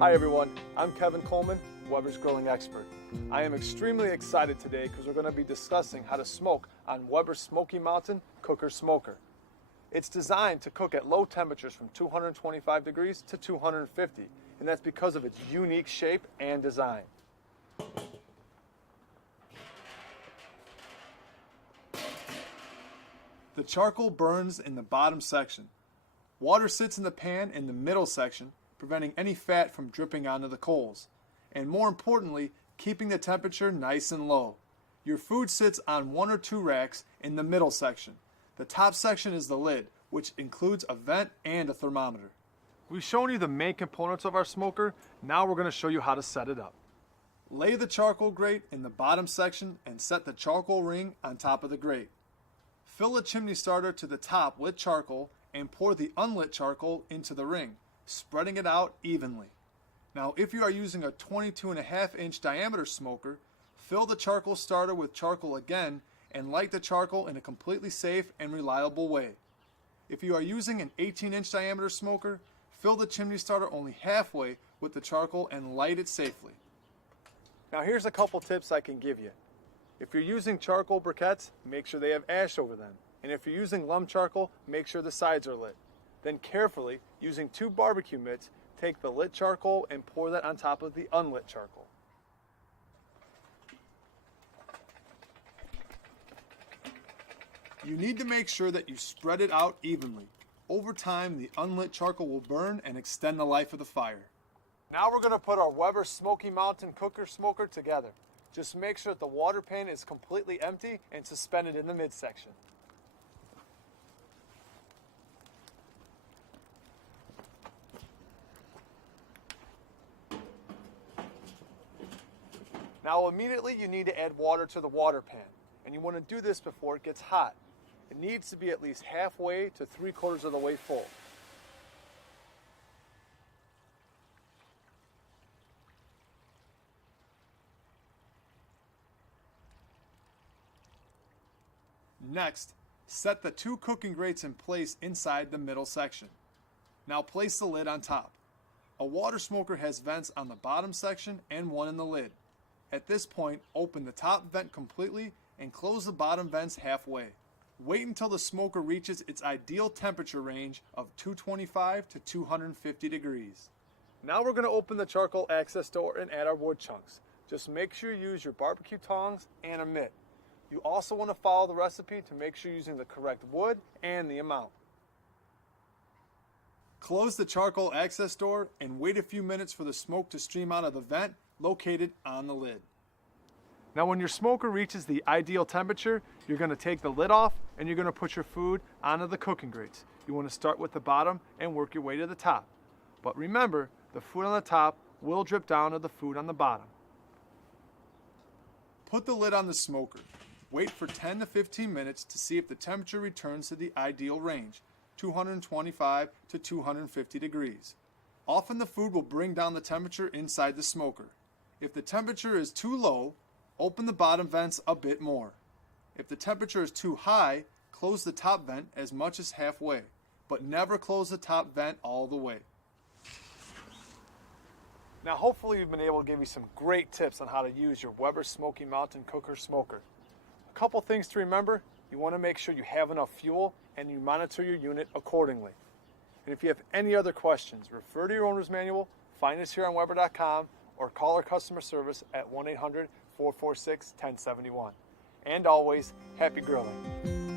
Hi everyone, I'm Kevin Coleman, Weber's grilling expert. I am extremely excited today because we're going to be discussing how to smoke on Weber's Smoky Mountain Cooker Smoker. It's designed to cook at low temperatures from 225 degrees to 250, and that's because of its unique shape and design. The charcoal burns in the bottom section. Water sits in the pan in the middle section, preventing any fat from dripping onto the coals, and more importantly, keeping the temperature nice and low. Your food sits on 1 or 2 racks in the middle section. The top section is the lid, which includes a vent and a thermometer. We've shown you the main components of our smoker. Now we're going to show you how to set it up. Lay the charcoal grate in the bottom section and set the charcoal ring on top of the grate. Fill the chimney starter to the top with charcoal and pour the unlit charcoal into the ring, spreading it out evenly. Now, if you are using a 22.5-inch diameter smoker, fill the charcoal starter with charcoal again and light the charcoal in a completely safe and reliable way. If you are using an 18-inch diameter smoker, fill the chimney starter only halfway with the charcoal and light it safely. Now here's a couple tips I can give you. If you're using charcoal briquettes, make sure they have ash over them. And if you're using lump charcoal, make sure the sides are lit. Then carefully, using 2 barbecue mitts, take the lit charcoal and pour that on top of the unlit charcoal. You need to make sure that you spread it out evenly. Over time, the unlit charcoal will burn and extend the life of the fire. Now we're going to put our Weber Smoky Mountain Cooker Smoker together. Just make sure that the water pan is completely empty and suspended in the midsection. Now immediately you need to add water to the water pan, and you want to do this before it gets hot. It needs to be at least halfway to 3/4 of the way full. Next, set the 2 cooking grates in place inside the middle section. Now place the lid on top. A water smoker has vents on the bottom section and one in the lid. At this point, open the top vent completely and close the bottom vents halfway. Wait until the smoker reaches its ideal temperature range of 225 to 250 degrees. Now we're going to open the charcoal access door and add our wood chunks. Just make sure you use your barbecue tongs and a mitt. You also want to follow the recipe to make sure you're using the correct wood and the amount. Close the charcoal access door and wait a few minutes for the smoke to stream out of the vent located on the lid. Now when your smoker reaches the ideal temperature, you're going to take the lid off and you're going to put your food onto the cooking grates. You want to start with the bottom and work your way to the top. But remember, the food on the top will drip down to the food on the bottom. Put the lid on the smoker. Wait for 10 to 15 minutes to see if the temperature returns to the ideal range, 225 to 250 degrees. Often the food will bring down the temperature inside the smoker. If the temperature is too low, open the bottom vents a bit more. If the temperature is too high, close the top vent as much as halfway, but never close the top vent all the way. Now hopefully we've been able to give you some great tips on how to use your Weber Smoky Mountain Cooker Smoker. A couple things to remember: you want to make sure you have enough fuel and you monitor your unit accordingly. And if you have any other questions, refer to your owner's manual, find us here on Weber.com, or call our customer service at 1-800-446-1071. And always, happy grilling.